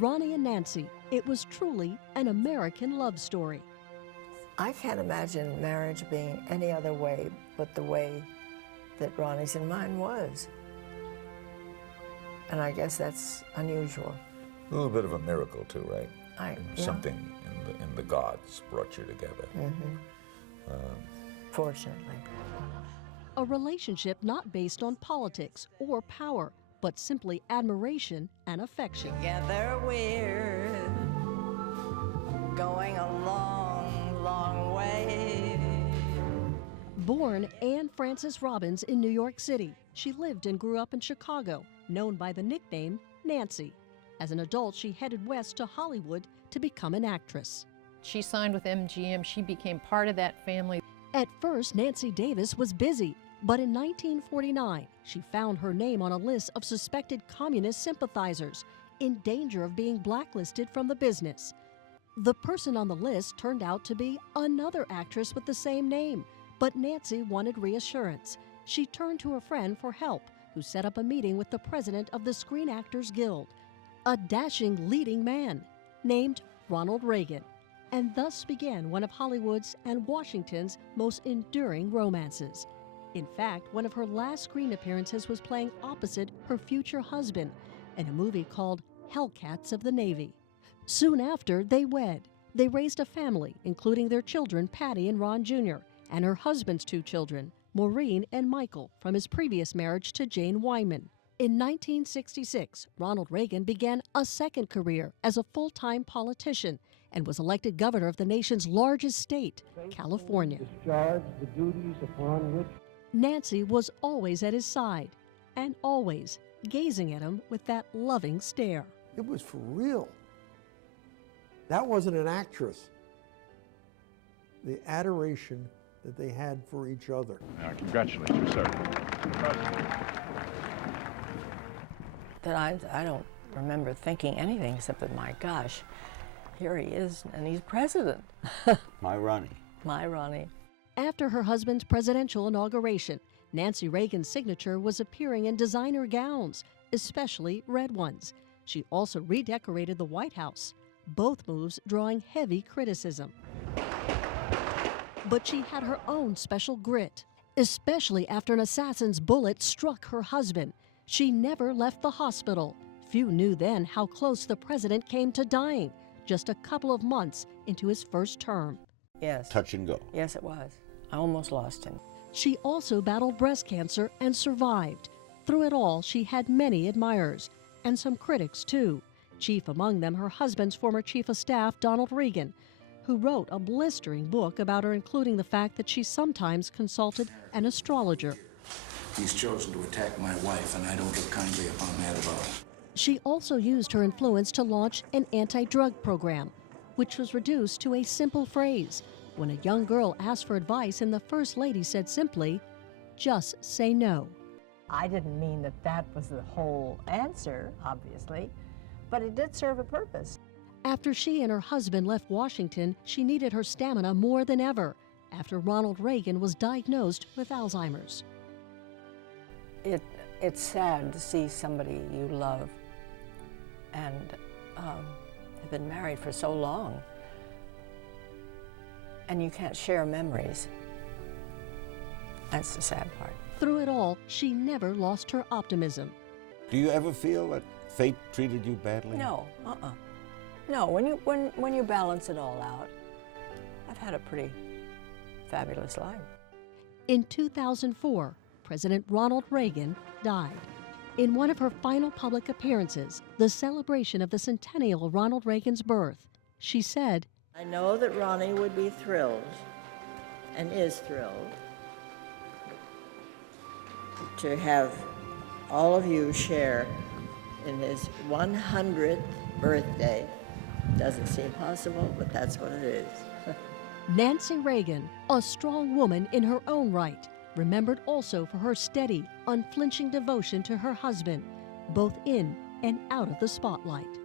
Ronnie and Nancy, it was truly an American love story. I can't imagine marriage being any other way but the way that Ronnie's and mine was. And I guess that's unusual. A little bit of a miracle too, right? Yeah. Something in the gods brought you together. Fortunately. A relationship not based on politics or power, but simply admiration and affection. Together we're going a long, long way. Born Anne Frances Robbins in New York City, she lived and grew up in Chicago, known by the nickname Nancy. As an adult, she headed west to Hollywood to become an actress. She signed with MGM. She became part of that family. At first, Nancy Davis was busy, but in 1949, she found her name on a list of suspected communist sympathizers in danger of being blacklisted from the business. The person on the list turned out to be another actress with the same name, but Nancy wanted reassurance. She turned to a friend for help, who set up a meeting with the president of the Screen Actors Guild, a dashing leading man named Ronald Reagan. And thus began one of Hollywood's and Washington's most enduring romances. In fact, one of her last screen appearances was playing opposite her future husband in a movie called Hellcats of the Navy. Soon after, they wed. They raised a family, including their children, Patty and Ron Jr., and her husband's two children, Maureen and Michael, from his previous marriage to Jane Wyman. In 1966, Ronald Reagan began a second career as a full-time politician and was elected governor of the nation's largest state, California. Discharge the duties upon which Nancy was always at his side and always gazing at him with that loving stare. it was for real. That wasn't an actress. The adoration that they had for each other. I congratulate you, sir. That I don't remember thinking anything except that, my gosh, here he is, and he's president. My Ronnie. My Ronnie. After her husband's presidential inauguration, Nancy Reagan's signature was appearing in designer gowns, especially red ones. She also redecorated the White House, both moves drawing heavy criticism. But she had her own special grit, especially after an assassin's bullet struck her husband. She never left the hospital. Few knew then how close the president came to dying, just a couple of months into his first term. Yes. Touch and go. Yes, it was. I almost lost him. She also battled breast cancer and survived. Through it all, she had many admirers, and some critics too. Chief among them, her husband's former chief of staff, Donald Reagan, who wrote a blistering book about her, including the fact that she sometimes consulted an astrologer. He's chosen to attack my wife, and I don't look kindly upon that at all. She also used her influence to launch an anti-drug program, which was reduced to a simple phrase. When a young girl asked for advice and the First Lady said simply, "Just say no." I didn't mean that that was the whole answer, obviously, but it did serve a purpose. After she and her husband left Washington, she needed her stamina more than ever after Ronald Reagan was diagnosed with Alzheimer's. It's sad to see somebody you love and have been married for so long, and you can't share memories. That's the sad part. Through it all, she never lost her optimism. Do you ever feel that fate treated you badly? No, No, when you balance it all out, I've had a pretty fabulous life. In 2004, President Ronald Reagan died. In one of her final public appearances, the celebration of the centennial of Ronald Reagan's birth, she said, I know that Ronnie would be thrilled, and is thrilled, to have all of you share in his 100th birthday. Doesn't seem possible, but that's what it is. Nancy Reagan, a strong woman in her own right, remembered also for her steady, unflinching devotion to her husband, both in and out of the spotlight.